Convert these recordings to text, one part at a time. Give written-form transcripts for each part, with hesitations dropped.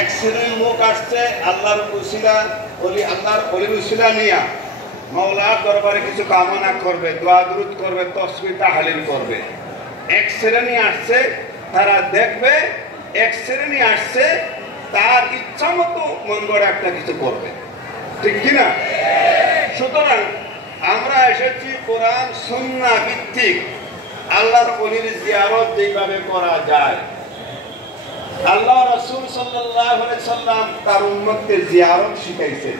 এক শ্রেণীর লোক আসছে আল্লাহর উসিলা আল্লাহর অলির উসিলা নিয়া মাওলার দরবারে কিছু কামনা করবে, দোয়া দুরূদ করবে, তাসবিহ তাহলিল করবে। এক শ্রেণী আসছে, তারা দেখবে এক শ্রেণী আসছে তার ইচ্ছা মতো মন গড়ে একটা কিছু করবে, ঠিক কিনা? সুতরাং আমরা এসেছি কোরআন সুন্নাহ ভিত্তিক আল্লাহর ওলির জিয়ারত যেভাবে করা যায়। আল্লাহ রাসূল সাল্লাল্লাহু আলাইহি সাল্লাম তার উম্মতকে জিয়ারত শিখাইছেন।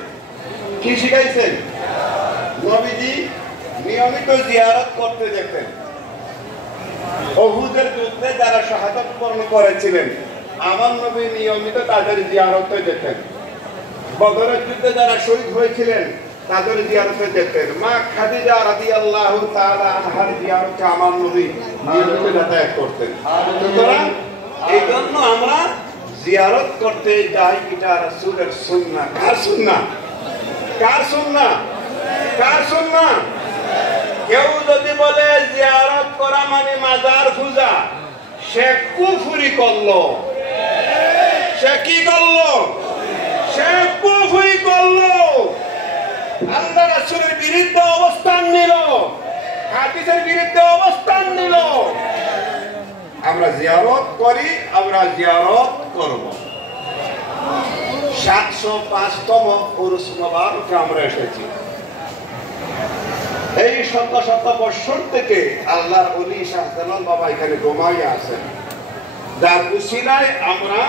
কি শিখাইছেন? নবীজি নিয়মিত জিয়ারত করতে যেতেন। উহুদের যুদ্ধে যারা শাহাদাত বরণ করেছিলেন আমার নবী নিয়মিত তাদের জিয়ারতে যেতেন। বদরের যুদ্ধে যারা শহীদ হয়েছিলেন তাদের জিয়ারতে যেতেন। মা খাদিজা রাদিয়াল্লাহু তাআলা আনহার জিয়ারতে আমার নবী নিয়মিত যাতায়াত করতেন। সুতরাং এই জন্য আমরা জিয়ারত করতে যাই, এটা রাসূলের সুন্নাহ। কার সুন্নাহ? কার সুন্নাহ? কার সুন্নাহ? কেউ যদি বলে জিয়ারত করা মানে মাজার পূজা, সে কুফরি করলো। সে কি করলো? সে কুফরি করলো। আল্লাহ রাসূলের বিরুদ্ধে অবস্থান নিল, হাদিসের বিরুদ্ধে অবস্থান নিল। আমরা জিয়ারত করি, আমরা জিয়ারত করব। 705তম উরুস মুবারকে আমরা এসেছি। এই শত শত বছর থেকে আল্লাহর ওলি শাহজালাল বাবা এখানে ঘুমাইয়া আছেন, যার উসিলায় আমরা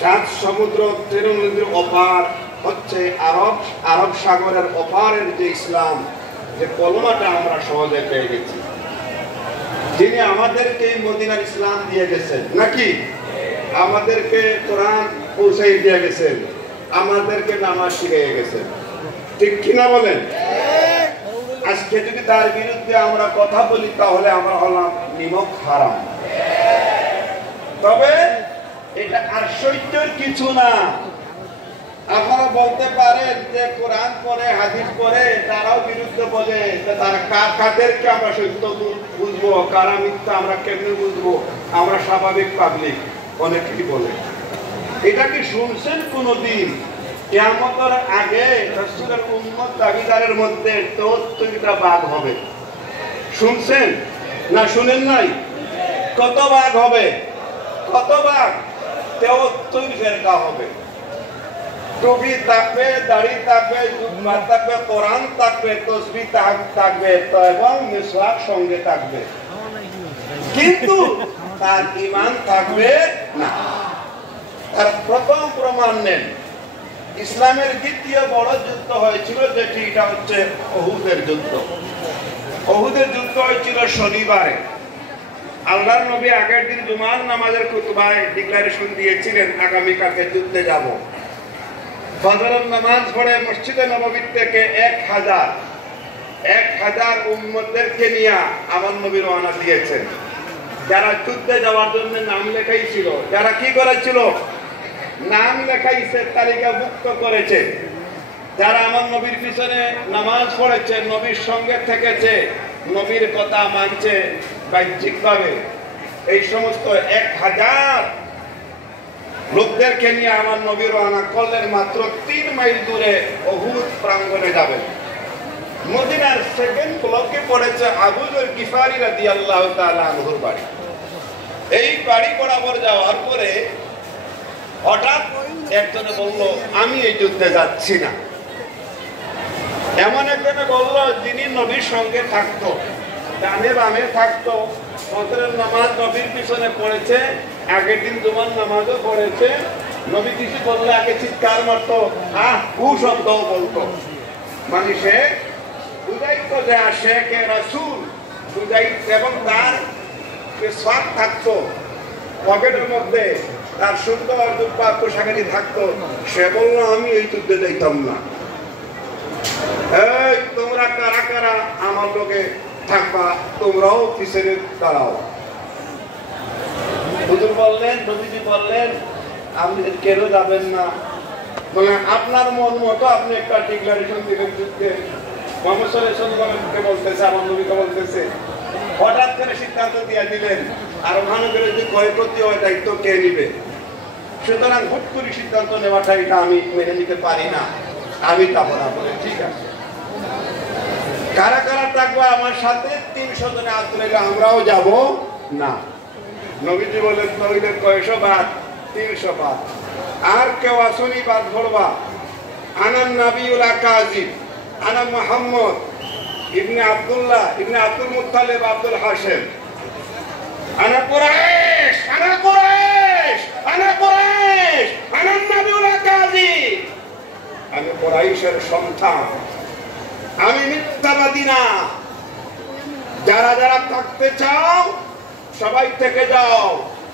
7 সমুদ্র 13 নদীর ওপার হচ্ছে আরব সাগরের ওপারের যে ইসলাম, যে কলমাটা আমরা সহজে পেয়ে গেছি। যিনি আমাদেরকে মদিনার ইসলাম দিয়ে গেছেন, নাকি আমাদেরকে কোরআন পৌঁছাই দিয়ে গেছেন, আমাদেরকে নামাজ শিখিয়ে গেছেন, ঠিক কিনা বলেন? আজকে যদি তার বিরুদ্ধে আমরা কথা বলি তাহলে আমরা হলাম নিমক হারাম। তবে এটা আশ্চর্যের কিছু না। আপনারা বলতে পারেন যে কোরআন পড়ে হাদিস পড়ে তারাও বিরুদ্ধে বলে, তারা কাদেরকে আমরা সত্য বুঝবো, কারা মিথ্যা আমরা কেমনে বুঝবো? আমরা স্বাভাবিক পাবলিক অনেকেই বলে। এটা কি শুনছেন কোনদিন? কিয়ামতের আগে রাসূলের উম্মত দাবিদারের মধ্যে ৭৪টা ভাগ হবে, শুনছেন না শুনেন নাই? কত ভাগ হবে? কত ভাগ? ৭৩ ফেরকা হবে। টুপি থাকবে, দাড়ি থাকবে, জুব্বা থাকবে, কোরআন থাকবে, তাসবিহ থাকবে এবং মিসওয়াক সঙ্গে থাকবে, কিন্তু তার ঈমান থাকবে না। তার প্রথম প্রমাণ নেন, ইসলামের দ্বিতীয় বড় যুদ্ধ হয়েছিল যেটি, এটা হচ্ছে উহুদের যুদ্ধ। উহুদের যুদ্ধ হয়েছিল শনিবারে। আল্লাহর নবী আগের দিন জুমার নামাজের খুতবায় ডিক্লারেশন দিয়েছিলেন আগামীকালকে যুদ্ধে যাব। ফজরের নামাজ পড়ে মসজিদে নববী থেকে 1000 উম্মতদেরকে নিয়ে আমার নবী রওনা দিয়েছেন। যারা যুদ্ধে যাওয়ার জন্য নাম লেখাইছিল, যারা কি করেছিল? নাম লেখাইছে, তালিকাভুক্ত করেছে। যারা আমার নবীর পিছনে নামাজ পড়েছে, নবীর সঙ্গে থেকেছে, নবীর কথা মানছে বাহ্যিকভাবে, এই সমস্ত 1000 লোকদেরকে নিয়ে আমার নবী রওনা করলেন। মাত্র 3 মাইল দূরে উহুদ প্রাঙ্গণে যাবেন। মদিনার সেকেন্ড ব্লকে পড়েছে আবু যর গিফারি রাদিয়াল্লাহু তাআলা আনহুর বাড়ি। এই বাড়ি বরাবর যাওয়ার পরে হঠাৎ একজনে বলল, আমি এই যুদ্ধে যাচ্ছি না। এমন একজনে বলল যিনি নবীর সঙ্গে থাকতো, ডানে বামে থাকতো, ফজরের নামাজ নবীর পিছনে পড়েছে, আগের দিন জুমার নামাজও পড়েছে। নবী কিছু বললে আগে চিৎকার মারতো, শব্দও বলতো। মানে সে বুঝাইতো যে সে কে রাসূল বুঝাইত, এবং তার সোয়াক থাকতো পকেটের মধ্যে, তার সুন্দর জুব্বা পোশাকারি থাকতো। সে বলল, আমি এই যুদ্ধে যাইতাম না। এই তোমরা কারা কারা আমার লোকে থাকবা, তোমরাও পিছনে দাঁড়াও। হুজুর বললেন, নবীজি বললেন, আপনি কেন যাবেন না? মানে আপনার মন মতো আপনি একটা ডিক্লারেশন দিলেন যুদ্ধে। মুহাম্মদ সাল্লাল্লাহু আলাইহি ওয়াসাল্লামকে বলতেছে, আমার নবীকে বলতেছে, হঠাৎ করে সিদ্ধান্ত দিয়ে দিলেন। আর ওখানে গেলে যদি ক্ষয়ক্ষতি হয় দায়িত্ব কে নিবে? সুতরাং হুট করে সিদ্ধান্ত নেওয়াটা এটা আমি মেনে নিতে পারি না, আমি যাবো না বলে। ঠিক আছে, কারা কারা থাকবো আমার সাথে? 300 জনে হাত তুলে, আমরাও যাব না। নবীজি বলেন নবীদের 100 বাদ, 300 বাদ। আর কেউ আসুনি বাদ ভরবা। আনান নাবিউল কাযিব, আনা মুহাম্মদ ইবনে আব্দুল্লাহ ইবনে আব্দুল মুত্তালিব আব্দুল হাশিম, আনা কুরাইশ, আনা কুরাইশ, আনা কুরাইশ, আনা নাবিউল কাযিব। আমি কুরাইশের সন্তান, আমি মিথ্যাবাদী না। যারা যারা থাকতে চাও সবাই থেকে যাও,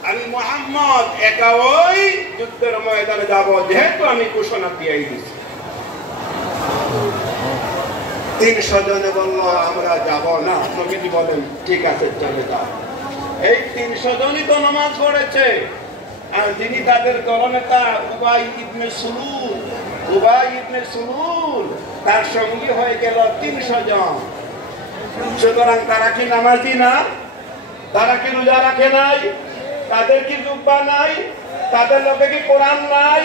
আমি মুহাম্মদ একা ওই যুদ্ধের ময়দানে যাব, যেহেতু আমি ঘোষণা দিয়ে দিয়েছি। 300 জনে বলল আমরা যাব না। নবীজি বলেন ঠিক আছে চলে যাও। এই 300 জনই তো নামাজ পড়েছে, আর তিনি তাদের দলনেতা উবাই ইবনে সুলুল, উবাই ইবনে সুলুল তার সঙ্গী হয়ে গেল 300 জন। সুতরাং তারা কি নামাজি না? তারা কি রোজা রাখে নাই? তাদের কি জুব্বা নাই? তাদের লোকে কি কোরআন নাই?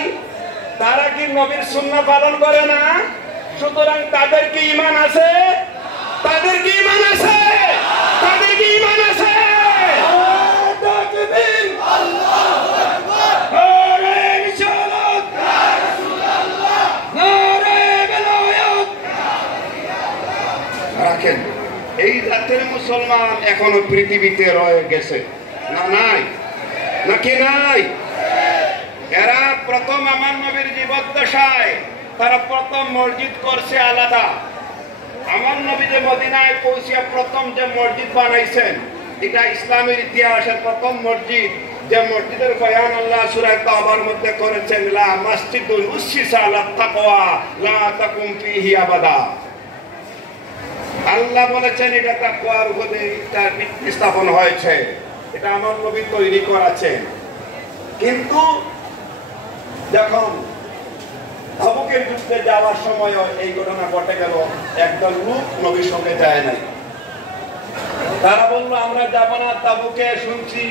তারা কি নবীর সুন্নাহ পালন করে না? সুতরাং তাদের কি ঈমান আছে? তাদের কি ঈমান আছে? তাদের কি ঈমান আছে? তাকবীর, আল্লাহু আকবার, নারে রিসালাত, ইয়া রাসূলুল্লাহ, নারে বেলায়াত। রাখেন, এই জাতের মুসলমান এখনো পৃথিবীতে রয়ে গেছে না? নাই নাকি নাই? এরা প্রথম আমার নবীর জীবদ্দশায় তারা প্রথম মসজিদ করছে আলাদা। আমার নবী যে মদিনায় পৌঁছিয়া প্রথম যে মসজিদ বানাইছেন, এটা ইসলামের ইতিহাসের প্রথম মসজিদ, যে মসজিদের বয়ান আল্লাহ সূরা তাওবার মধ্যে করেছেন, লা মাসজিদুন উসসিসা আলাত তাকওয়া লা তাকুম ফীহি আবাদা। আল্লাহ বলেছেন এটা তাকওয়ার উপরে তার ভিত্তি স্থাপন হয়েছে, এটা আমার নবী তৈরি করেছেন। কিন্তু যখন তাবুকের যুদ্ধে যাওয়ার সময় এই ঘটনা ঘটে গেল, একদল লোক নবীর সঙ্গে যায় নাই। তারা বলল আমরা যাব না তাবুকে, শুনছি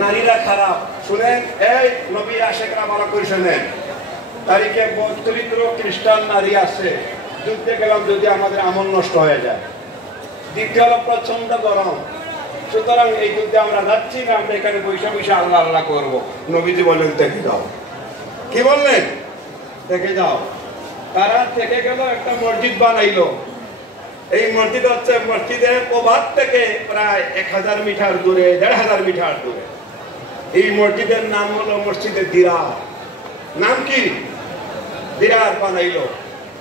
নারীরা খারাপ। শুনেন, এই নবী আশেকরা ভালো করে শোনেন, তারিখে চরিত্র খ্রিস্টান নারী আছে, যুদ্ধে গেলাম যদি আমাদের আমল নষ্ট হয়ে যায়। দ্বিতীয় হলো প্রচন্ড গরম, সুতরাং এই যুদ্ধে আমরা যাচ্ছি না, আমরা এখানে বৈশা বৈশা আল্লাহ আল্লাহ করবো। নবীজি বললেন থেকে যাও। কি বললেন? থেকে যাও। তারা থেকে গেল, একটা মসজিদ বানাইলো। এই মসজিদ হচ্ছে মসজিদের প্রভাত থেকে প্রায় 1000 মিটার দূরে, 1500 মিটার দূরে। এই মসজিদের নাম হলো মসজিদে দিরার। নাম কি? দিরার বানাইলো।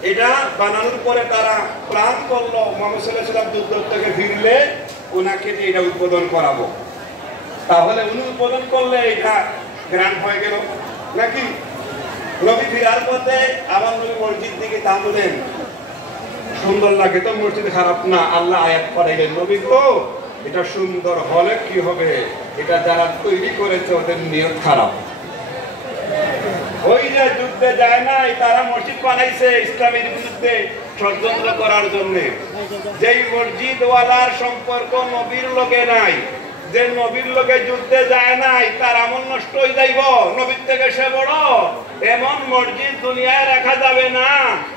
এটা বানানোর পরে তারা প্ল্যান করলো মুহাম্মদ সাল্লাল্লাহু আলাইহি ওয়াসাল্লাম যুদ্ধ থেকে ফিরলে ওনাকে দিয়ে এটা উদ্বোধন করাবো। তাহলে উনি উদ্বোধন করলে এটা গ্র্যান্ড হয়ে গেল নাকি? নবী ফিরার পথে আবার নবী মসজিদ দিকে তাকালেন, সুন্দর লাগে তো, মসজিদ খারাপ না। আল্লাহ আয়াত পড়াইলেন, নবী গো এটা সুন্দর হলে কি হবে, এটা যারা তৈরি করেছে ওদের নিয়ত খারাপ। ওই যে যুদ্ধে যায় নাই, তারা মসজিদ বানাইছে ইসলামের বিরুদ্ধে ষড়যন্ত্র করার জন্য। যেই মসজিদ ওয়ালার সম্পর্ক নবীর লগে নাই, যে নবীর লগে যুদ্ধে যায় নাই, তার আমল নষ্ট হয়ে যাইব, নবীর থেকে সে বড়, এমন মসজিদ দুনিয়ায় রাখা যাবে না।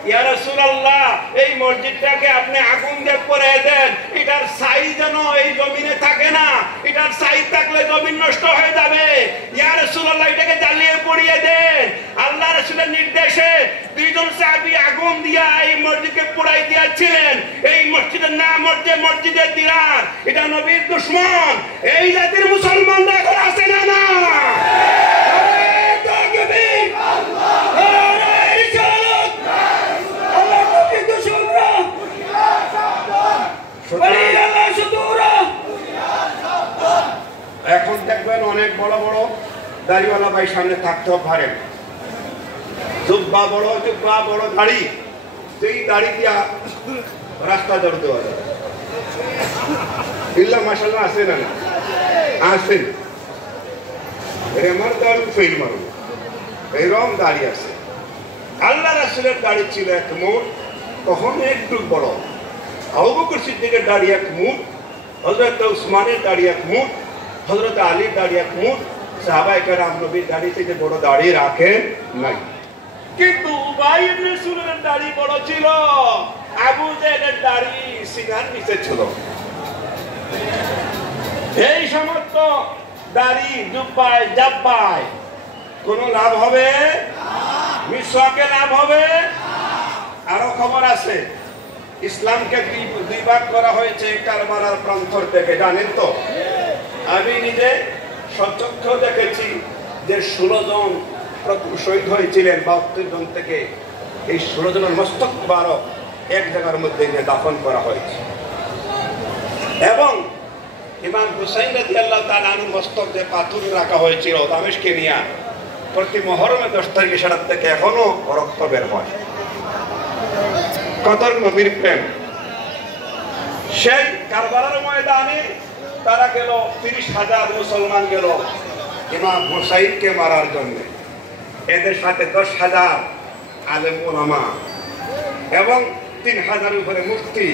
ইয়া রাসূলুল্লাহ, এই মসজিদটাকে আপনি আগুন দিয়ে পুড়িয়ে দেন, এটার ছাই যেন এই জমিনে থাকে না, এটার ছাই থাকলে জমিন নষ্ট হয়ে যাবে। ইয়া রাসূলুল্লাহ, এটাকে জ্বালিয়ে পুড়িয়ে দেন। আল্লাহ রাসূলের নির্দেশে 2 জন সাহাবী আগুন দিয়া এই মসজিদকে পুড়াই দিয়েছিলেন। এই মসজিদের নাম হচ্ছে মসজিদে দিরার। এটা নবীর দুশমন। এই জাতির মুসলমানরা এখন আছে না? না। এখন দেখবেন অনেক বড় বড় দাড়িওয়ালা ভাই সামনে থাকতেও পারেন, জুব্বা বড়, জুব্বা বড় দাড়ি, যেই দাড়ি দিয়া রাস্তা দৌড় দেওয়া যায়। ইল্লা মাশাআল্লাহ আছে না? আছেন। আমার দাড়ি ফেল মারুন, এরকম দাড়ি আছে। আল্লাহ রাসূলের দাড়ি ছিল 1 মুঠ, তখন একটু বড়। আবু বকর সিদ্দিকের দাড়ি 1 মুঠ, হযরত উসমানের দাড়ি 1 মুঠ, হযরত আলীর দাড়ি 1 মুঠ, সাহাবায়ে কেরাম নবীর দাড়ি থেকে বড় দাড়ি রাখেন নাই, কিন্তু উবাই ইবনে সুলুলের দাড়ি বড় ছিল, আবু জাহেলের দাড়ি সিনার নিচে ছিল। এই সমস্ত দাড়ি জুব্বায় জাব্বায় কোন লাভ হবে? মিসওয়াকে লাভ হবে? আরো খবর আছে, ইসলামকে দুই ভাগ করা হয়েছে কারবালার প্রান্তর থেকে, জানেন তো? আমি নিজে সচক্ষ দেখেছি যে 16 জন শহীদ হয়েছিলেন 72 জন থেকে। এই 16 জনের মস্তক মুবারক এক জায়গার মধ্যে নিয়ে দাফন করা হয়েছে, এবং ইমাম হুসাইন রাদিয়াল্লাহু তাআলা আনহু মস্তক যে পাথর রাখা হয়েছিল দামেস্কে নিয়ে, প্রতি মুহররমে 10 তারিখে সেটার থেকে এখনো রক্ত বের হয়। কত নবীর প্রেম! সেই কারবালার ময়দানে তারা গেল, 30,000 মুসলমান গেল ইমাম হুসাইনকে মারার জন্য। এদের সাথে 10,000 আলেম ওলামা এবং 3,000 উপরে মুফতি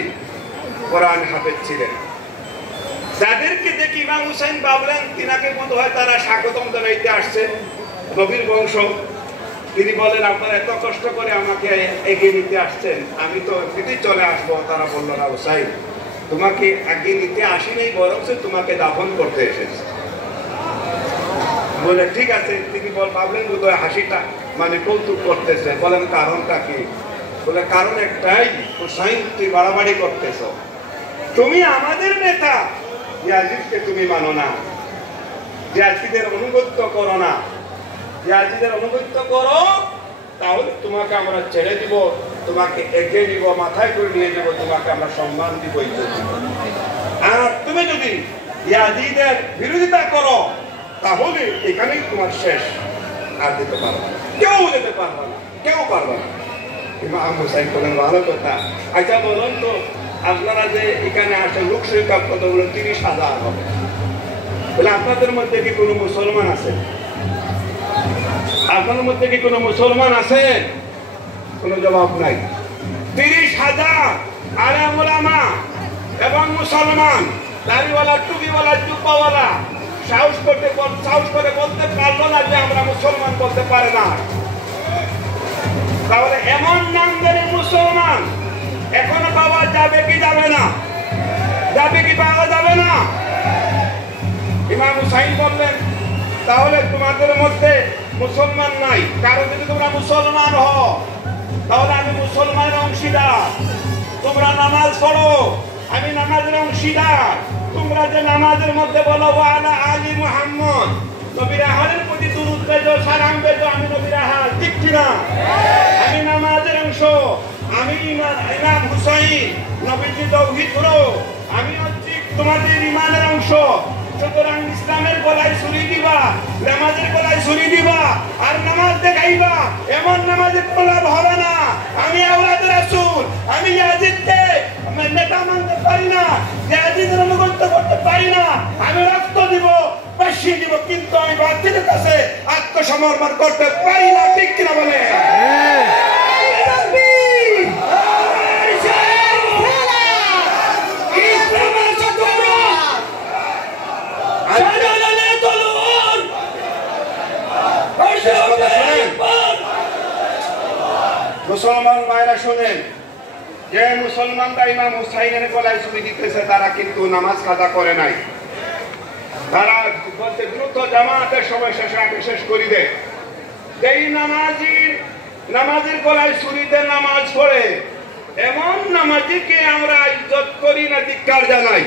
কোরআন হাফেজ ছিলেন। যাদেরকে দেখি ইমাম হুসাইন ভাবলেন তিনাকে মনে হয় তারা স্বাগতম জানাইতে আসছে, নবীর বংশ। তিনি বলেন, আপনারা এত কষ্ট করে আমাকে এগিয়ে নিতে আসছেন, আমি তো এমনিতেই চলে আসবো। তারা বলল, না হুসাইন, তোমাকে এগিয়ে নিতে আসিনি, বরং তোমাকে দাফন করতে এসেছে। বলে ঠিক আছে। তিনি ভাবলেন বোধহয় হাসিটা মানে কৌতুক করতেছে। বলেন কারণটা কি? বলে কারণ একটাই, হুসাইন তুই বাড়াবাড়ি করতেছ, তুমি আমাদের নেতা ইয়াজিদকে তুমি মানো না, ইয়াজিদের অনুগত্য করো না। ইয়াজিদের অনুগত্য করো তাহলে তোমাকে আমরা ছেড়ে দিব, তোমাকে এগিয়ে নিব, মাথায় করে নিয়ে যাব, তোমাকে আমরা সম্মান দিব, ইজ্জত দিব। আর তুমি যদি ইয়াজিদের বিরোধিতা করো তাহলে এখানেই তোমার শেষ, আর দিতে পারবে না, কেউ যেতে পারবে না, কেউ পারবে না। ইমাম হুসাইন বলেন, ভালো কথা, আচ্ছা বলুন তো আপনারা যে এখানে আসে লোক সংখ্যা কত? বলে 30,000 হবে। বলে আপনাদের মধ্যে কি কোনো মুসলমান আছে? আপনাদের মধ্যে কি কোনো মুসলমান আছে? কোনো জবাব নাই। 30,000 আলেম ওলামা এবং মুসলমান, দাড়িওয়ালা, টুপিওয়ালা, জুব্বাওয়ালা সাহস করে বলতে পারলো না যে আমরা মুসলমান, বলতে পারে না। তাহলে এমন নামদারি মুসলমান এখনো পাওয়া যাবে কি যাবে না? যাবে কি পাওয়া যাবে না? ইমাম হুসাইন বললেন, তাহলে তোমাদের মধ্যে মুসলমান নাই, কারণ যদি তোমরা মুসলমান হও তাহলে আমি মুসলমানের অংশীদার। তোমরা নামাজ পড়ো, আমি নামাজের অংশীদার। তোমরা যে নামাজের মধ্যে বলো ওয়ালা আলি মুহাম্মদ, নবীর আহলের প্রতি দুরূদ বেজো, সালাম বেজো, আমি নবীর আহল, ঠিক কিনা? আমি নামাজের অংশ, আমি ইমাম হুসাইন নবীজি তাওহীদ পড়ো, আমি হচ্ছি তোমাদের ইমানের অংশ। সুতরাং ইসলামের গলায় ছুরি দিবা, নামাজের গলায় ছুরি দিবা আর নামাজ দেখাইবা, এমন নামাজের লাভ হবে না। আমি আওলাদে রাসূল, আমি ইয়াজিদকে নেতা মানতে পারি না, ইয়াজিদের অনুগত্য করতে পারি না। আমি রক্ত দিব, ফাঁসি দিব, কিন্তু আমি বাতিলের কাছে আত্মসমর্পণ করতে পারি না, ঠিক কিনা বলে? মুসলমান ভাইরা শুনেন, যে মুসলমানরা ইমাম হুসাইনের গলায় ছুরি দিতেছে তারা কিন্তু নামাজ কাজা করে নাই। তারা বলতে দ্রুত জামাতের সময় শেষ করি দে। এই নামাজের গলায় ছুরিতে নামাজ পড়ে এমন নামাজিকে আমরা ইজ্জত করি না, ধিক্কার জানাই।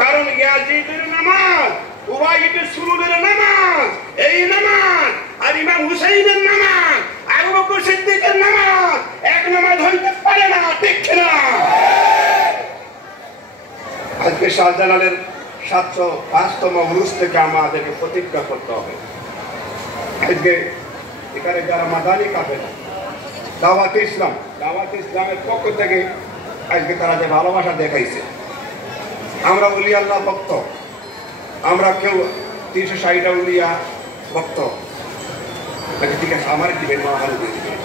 কারণ ইয়াজিদের নামাজ, উবাই ইবনে সুলুলের নামাজ, এই নামাজ আর ইমাম হুসাইনের নামাজ, আবু বকর সিদ্দিকের নামাজ এক নামাজ হইতে পারে না, ঠিক না? আজকে শাহজালালের 705তম উরুস থেকে আমাদেরকে প্রতিজ্ঞা করতে হবে। আজকে এখানে যারা মাদানী কাফেলা, দাওয়াতে ইসলামের পক্ষ থেকে আজকে তারা যে ভালোবাসা দেখাইছে, আমরা উলি আল্লাহ ভক্ত, আমরা কেউ 360টা উলিয়া ভক্ত। ঠিক আছে, আমার দিবেন, আমার দিয়ে দিবেন,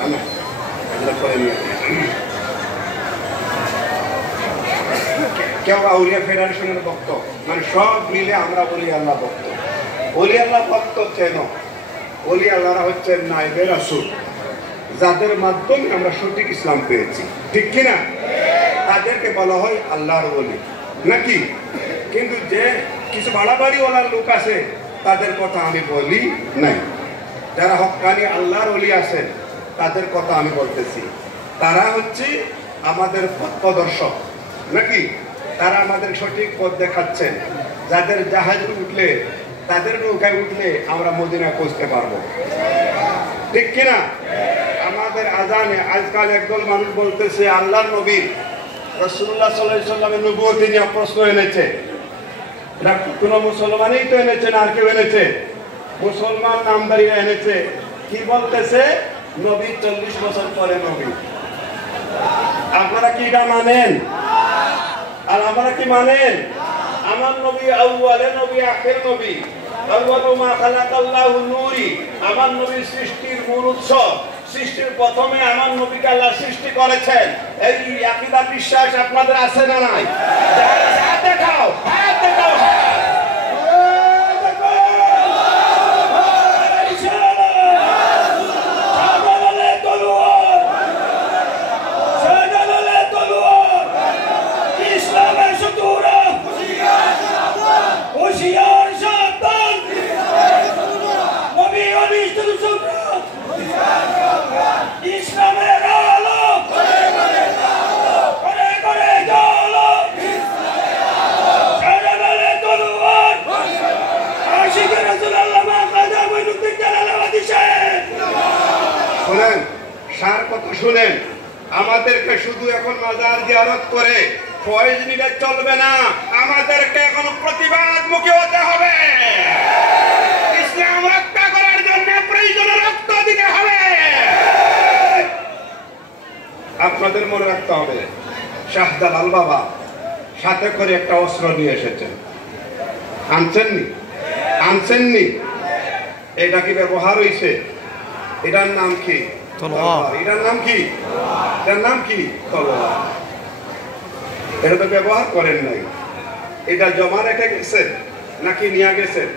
আমরা করে নিয়ে কেউ আউলিয়া ফেডারেশনের ভক্ত, মানে সব মিলে আমরা বলি আল্লাহ ভক্ত। ওলি আল্লাহ ভক্ত কেন? ওলি আল্লাহরা হচ্ছেন নায়েবে রাসূল, যাদের মাধ্যমে আমরা সঠিক ইসলাম পেয়েছি, ঠিক কিনা? তাদেরকে বলা হয় আল্লাহর ওলি, নাকি? কিন্তু যে কিছু বাড়াবাড়িওয়ালার লোক আছে তাদের কথা আমি বলি নাই। যারা হক্কানি আল্লাহর ওলি আছেন তাদের কথা আমি বলতেছি। তারা হচ্ছে আমাদের পথ প্রদর্শক, নাকি? তারা আমাদের সঠিক পথ দেখাচ্ছেন। যাদের জাহাজে উঠলে, তাদের নৌকায় উঠলে আমরা মদিনা পৌঁছতে পারবো, ঠিক কিনা? আমাদের আজানে আজকাল একদল মানুষ বলতেছে আল্লাহর নবী রাসূলুল্লাহ সাল্লাল্লাহু আলাইহি ওয়াসাল্লামের নবুয়তি নিয়ে প্রশ্ন এনেছে। এটা কোনো মুসলমানই তো এনেছে না, আর কেউ এনেছে? মুসলমান নামদারিরা এনেছে। কি বলতেছে? নবী 40 বছর পরে নবী। আপনারা কি এটা মানেন? আর আমরা কি মানেন? আমার নবী আউয়ালে নবী, আখির নবী। আউয়ালু মা খালাকাল্লাহু নূরি, আমার নবী সৃষ্টির মূল উৎস। সৃষ্টির প্রথমে আমার নবীকে আল্লাহ সৃষ্টি করেছেন। এই আকীদা বিশ্বাস আপনাদের আছে না নাই? হাত দেখাও, হাত দেখাও। শুনেন, সার কথা শুনেন। আমাদেরকে শুধু এখন মাজার জিয়ারত করে ফয়েজ নিলে চলবে না, আমাদেরকে এখন প্রতিবাদ মুখী হতে হবে। ইসলাম রক্ষা করার জন্য প্রয়োজনে রক্ত দিতে হবে। আপনাদের মনে রাখতে হবে, শাহজালাল বাবা সাথে করে একটা অস্ত্র নিয়ে এসেছেন। আনছেননি? আনছেননি? এটা কি ব্যবহার হয়েছে? এটার নাম কি? তলোয়ার। এটার নাম কি? এটার নাম কি? তলোয়ার। এটা তো ব্যবহার করেন নাই। এটা জমা রেখে গেছেন নাকি নিয়ে গেছেন?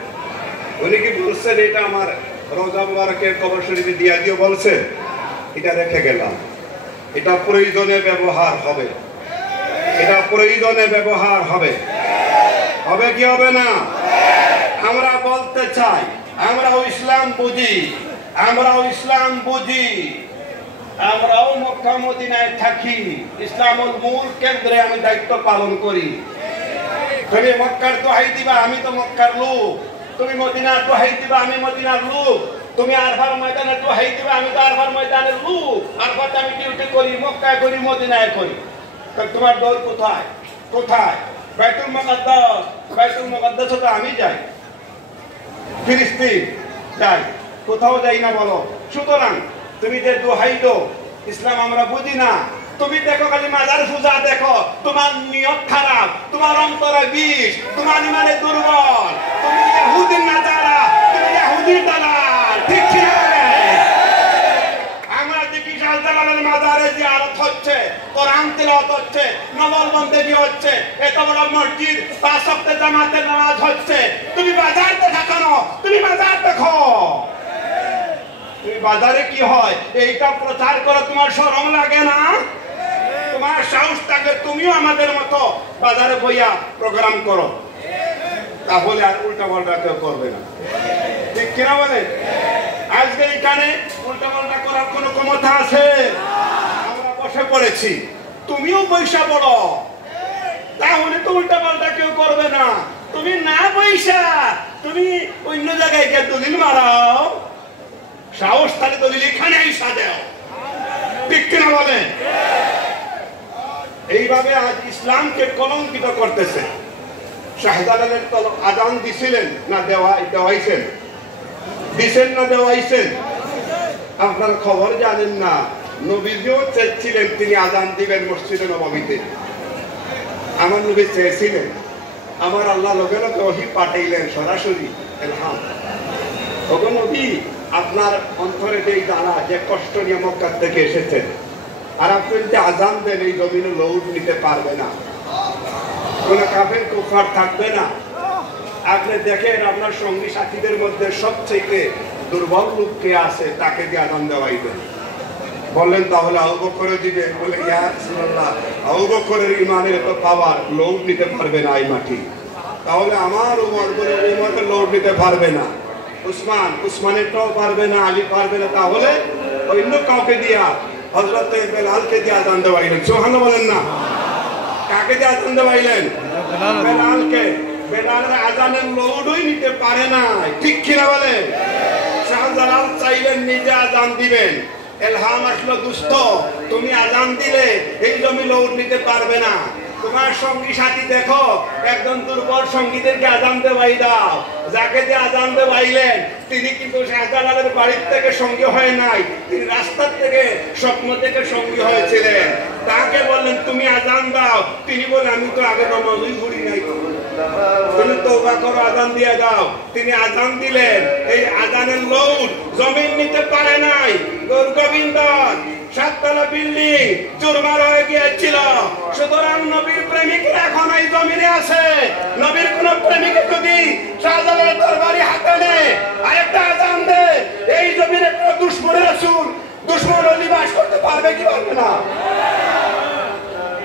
উনি কি বলছেন এটা আমার রওজা মুবারকের কবর শরীফে দিয়া দিও বলছেন? এটা রেখে গেলাম। এটা প্রয়োজনে ব্যবহার হবে। এটা প্রয়োজনে ব্যবহার হবে। হবে কি হবে না? আমরা বলতে চাই আমরাও ইসলাম বুঝি, আমরাও ইসলাম বুঝি, আমরাও মক্কা মদিনায় থাকি। ইসলামের মূল কেন্দ্রে আমি দায়িত্ব পালন করি। তুমি মক্কার দোহাই দিবা, আমি তো মক্কার লোক। তুমি মদিনার দোহাই দিবা, আমি মদিনার লোক। তুমি আরফার ময়দানে দোহাই দিবা, আমি তো আরফার ময়দানের লোক। আরফাতে আমি ডিউটি করি, মক্কায় করি, মদিনায় করি। তোমার দৌড় কোথায়? কোথায়? বাইতুল মুকাদ্দাস। বাইতুল মুকাদ্দাসে তো আমি যাই, ফিলিস্তিন যাই, কোথাও যাই না বলো। সুতরাং তুমি যে দোহাই দো, ইসলাম আমরা বুঝি না। তুমি দেখো খালি মাজার পূজা দেখো, তোমার নিয়ত খারাপ, তোমার অন্তরে বিষ, তোমার ইমানে দুর্বল। তুমি ইহুদির নাজারা, তুমি ইহুদির দালাল, ঠিক কি না? আমরা দেখি শাহজালালের মাজারে জিয়ারত হচ্ছে, কোরআন তিলাওয়াত হচ্ছে, নফল বন্দেগী হচ্ছে, এত বড় মসজিদ, 5 ওয়াক্ত জামাতের নামাজ হচ্ছে। তুমি বাজার দেখা কেন? তুমি বাজার দেখো। তুমি বাজারে কি হয় এইটা প্রচার করো, তোমার শরম লাগে না? তোমার সাহস থাকে তুমিও আমাদের মতো বাজারে বইয়া প্রোগ্রাম করো, তাহলে আর উল্টা পাল্টা কেউ করবে না, ঠিক কিনা বলে? আজকে এখানে উল্টা পাল্টা করার কোনো ক্ষমতা আছে? আমরা বসে পড়েছি, তুমিও পয়সা পড়ো, তাহলে তো উল্টা পাল্টা কেউ করবে না। তুমি না পয়সা, তুমি অন্য জায়গায় গিয়ে দলিল মারাও, সাহস তাহলে দলিল এখানে আইসা দেও, ঠিক কিনা বলে? এইভাবে আজ ইসলামকে কলঙ্কিত করতেছে। শাহজালালের আজান দিছিলেন না দেওয়াইছেন? দিছেন না দেওয়াইছেন? আপনার খবর জানেন না, নবীজিও চেয়েছিলেন তিনি আজান দিবেন মসজিদে নববীতে। আমার নবী চেয়েছিলেন, আমার আল্লাহ লগে লগে ওহী পাঠাইলেন সরাসরি ইলহাম। ওগো নবী, আপনার অন্তরে যে জ্বালা, যে কষ্ট নিয়ে মক্কা থেকে এসেছেন, আর আপনি যদি আজান দেন এই জমিনে লোড নিতে পারবে না, কোন কাফের কুফার থাকবে না। আপনি দেখেন আপনার সঙ্গী সাথীদের মধ্যে সবচেয়ে দুর্বল লোক কে আছে, তাকে দিয়ে আজান দেওয়াইবেন। বললেন তাহলে আবু বকর দিবে, বলে ইয়া রাসূলুল্লাহ আবু বকরের ইমানের এত পাওয়ার, লোড নিতে পারবে না এই মাটি। তাহলে আমার উমর বলে উমরকে লোড নিতে পারবে না, উসমানেরটাও পারবে না, আলী পারবে না, তাহলে অন্য কাউকে দিয়া হযরত বেলালকে দিয়ে আজান দেওয়াইলেন। সুবহানাল্লাহ বলেন না। কাকে দিয়ে আজান দেওয়াইলেন? বেলালকে। বেলালের আজানের লোডই নিতে পারে না, ঠিক কিনা বলে? শাহজালাল চাইলেন নিজে আজান দিবেন, এলহাম আসলো দুস্থ তুমি আজান দিলে এই জমি লোড নিতে পারবে না, তোমার সঙ্গী সাথী দেখো একজন দুর্বল সঙ্গীদেরকে আজান দেওয়াই দাও। যাকে দিয়ে আজান দেওয়াইলেন তিনি কিন্তু শাহজালালের বাড়ির থেকে সঙ্গী হয় নাই, তিনি রাস্তার থেকে স্বপ্ন থেকে সঙ্গী হয়েছিলেন। তাকে বললেন তুমি আজান দাও, তিনি বলেন আমি তো আগে নামাজই পড়ি নাই, তুমি তওবা করো আজান দিয়ে দাও। তিনি আজান দিলেন, এই আজানের লোড জমিন নিতে পারে নাই। গোবিন্দন 7 তলা বিল্ডিং চুরমার হয়ে গিয়েছিল। সুতরাং নবীর প্রেমিকরা এখন এই জমিনে আছে। নবীর কোন প্রেমিক যদি শাহজালালের দরবারি হাতে নেয় আরেকটা আজান দেয়, এই জমিনে কোন দুশমনের রাসূল দুশমন ওলি বাস করতে পারবে কি পারবে না?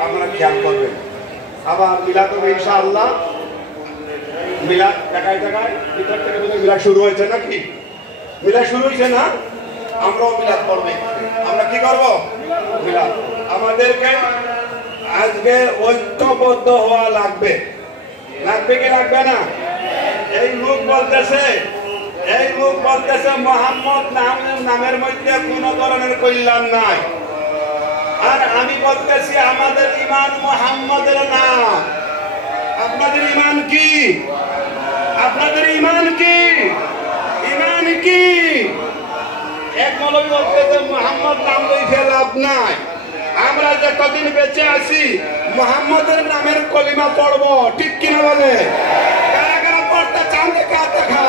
আমরা খেয়াল করবেন। আবার মিলাদ হবে ইনশাআল্লাহ। মিলাদ জায়গায় জায়গায় ভিতর থেকে মিলাদ শুরু হয়েছে নাকি? মিলাদ শুরু হয়েছে না? আমরাও মিলাদ করব। আমরা কি করব? মিলাদ। আমাদেরকে আজকে ঐক্যবদ্ধ হওয়া লাগবে। লাগবে কি লাগবে না? এই লোক বলতেছে মোহাম্মদ নামের মধ্যে কোন ধরনের কল্যাণ নাই, আর আমি বলতেছি আমাদের ঈমান মুহাম্মদের নাম। আপনাদের ঈমান কি? আপনাদের ঈমান কি? ঈমান কি? এক মৌলবী বলতেছে মুহাম্মদ নাম লইতে লাভ নাই। আমরা যতদিন বেঁচে আছি মুহাম্মদের নামের কলিমা পড়বো, ঠিক কিনা বলে? কারা কারা পড়তে চান দেখে হাত দেখা।